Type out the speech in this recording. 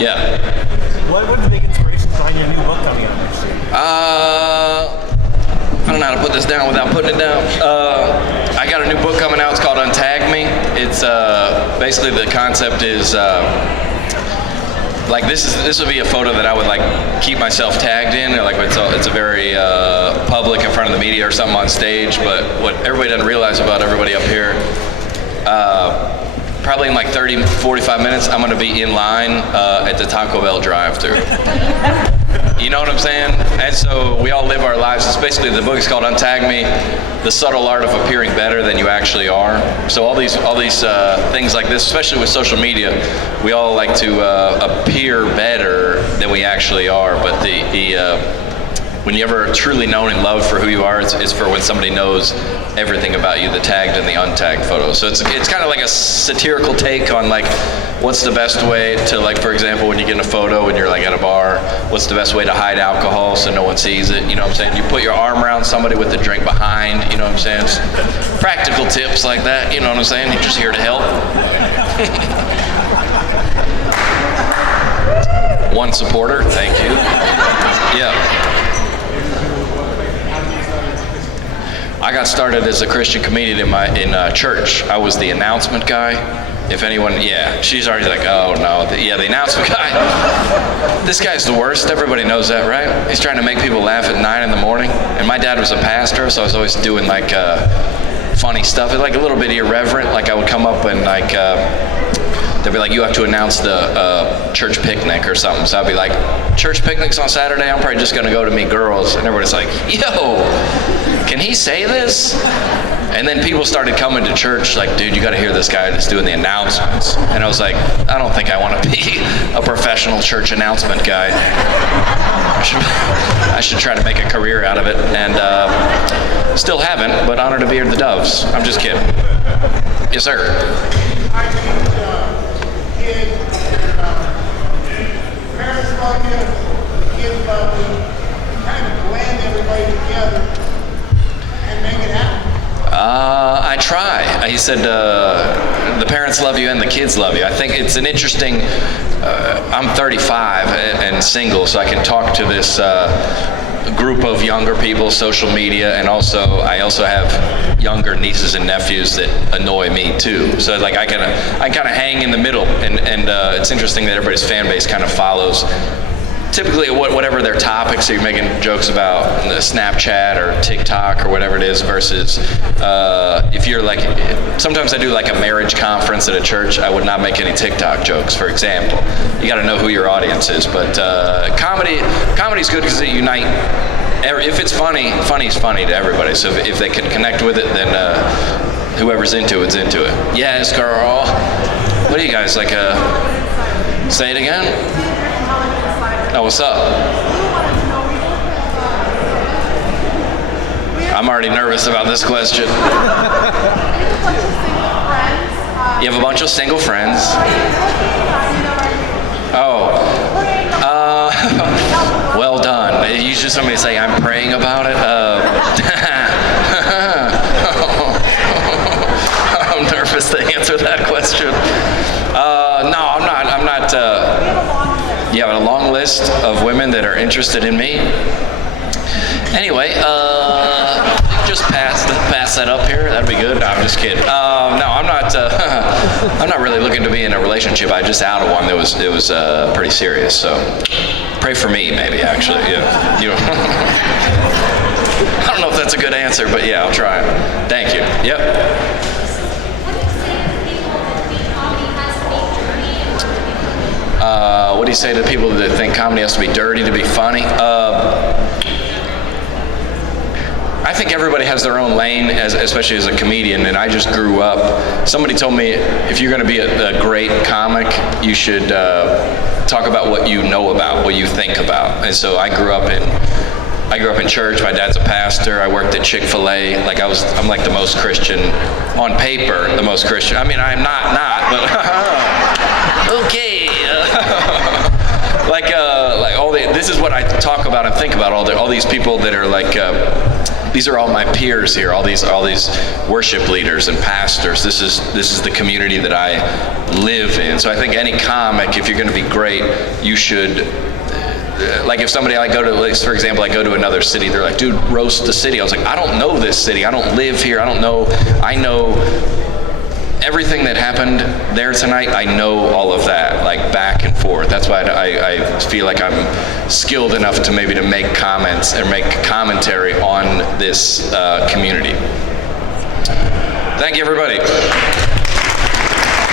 Yeah. What are the big inspirations behind your new book coming out next year? I don't know how to put this down without putting it down. I got a new book coming out. It's called Untag Me. It's basically the concept is like this would be a photo that I would like keep myself tagged in, or like it's a very public in front of the media or something on stage. But what everybody doesn't realize about everybody up here, probably in like 30, 45 minutes, I'm going to be in line at the Taco Bell drive-thru. You know what I'm saying? And so we all live our lives. It's basically, the book is called Untag Me, the subtle art of appearing better than you actually are. So all these things like this, especially with social media, we all like to appear better than we actually are. But when you're ever truly known and loved for who you are, it's for when somebody knows everything about you, the tagged and the untagged photos. So it's kind of like a satirical take on like what's the best way to, like, for example, when you get in a photo and you're like at a bar, what's the best way to hide alcohol so no one sees it? You know what I'm saying? You put your arm around somebody with the drink behind, you know what I'm saying? It's practical tips like that, you know what I'm saying? You're just here to help. One supporter, thank you. Yeah. I got started as a Christian comedian in church. I was the announcement guy. If anyone, yeah, she's already like, oh no, the announcement guy. This guy's the worst. Everybody knows that, right? He's trying to make people laugh at 9 in the morning. And my dad was a pastor, so I was always doing like funny stuff. It's like a little bit irreverent. Like I would come up and like, they'd be like, you have to announce the church picnic or something. So I'd be like, church picnic's on Saturday, I'm probably just gonna go to meet girls. And everybody's like, yo, can he say this? And then people started coming to church like, dude, you gotta hear this guy that's doing the announcements. And I was like, I don't think I wanna be a professional church announcement guy. I should try to make a career out of it. And still haven't, but honored to be here at the Doves. I'm just kidding. Yes, sir. Parents love you, kids love you, kind of blend everybody together and make it happen. I try. He said the parents love you and the kids love you. I think it's an interesting, I'm 35 and single, so I can talk to this group of younger people, social media, and I also have younger nieces and nephews that annoy me too. So like I kind of hang in the middle, and it's interesting that everybody's fan base kind of follows typically whatever their topics. So you're making jokes about Snapchat or TikTok or whatever it is, versus if you're like, sometimes I do like a marriage conference at a church, I would not make any TikTok jokes, for example. You got to know who your audience is. But comedy's good because it unites. If it's funny, funny's funny to everybody. So if they can connect with it, then whoever's into it's into it. Yes, girl. What do you guys like? Say it again. Oh, what's up? I'm already nervous about this question. You have a bunch of single friends. Oh. Well done. Usually somebody say, I'm praying about it. I'm nervous to answer that question. No, I'm not. You have a long list of women that are interested in me. Anyway, just pass that up here. That'd be good. No, I'm just kidding. No, I'm not. I'm not really looking to be in a relationship. I just out of one that was pretty serious. So pray for me, maybe. Actually, yeah. You. I don't know if that's a good answer, but yeah, I'll try. Thank you. Yep. What do you say to people that think comedy has to be dirty to be funny? I think everybody has their own lane, especially as a comedian, and I just grew up. Somebody told me, if you're going to be a great comic, you should talk about what you know about, what you think about. And so I grew up in church. My dad's a pastor. I worked at Chick-fil-A. Like I'm like the most Christian on paper, the most Christian. I mean, I'm not, but okay. Like all this is what I talk about and think about all these people that are like these are all my peers here, all these worship leaders and pastors. This is the community that I live in. So I think any comic, if you're going to be great, you should, like if somebody, I go to, like, for example, I go to another city, they're like, dude, roast the city. I was like, I don't know this city. I don't live here. I know everything that happened there tonight. I know all of that, like back and forth. That's why I feel like I'm skilled enough to maybe to make comments or make commentary on this community. Thank you, everybody.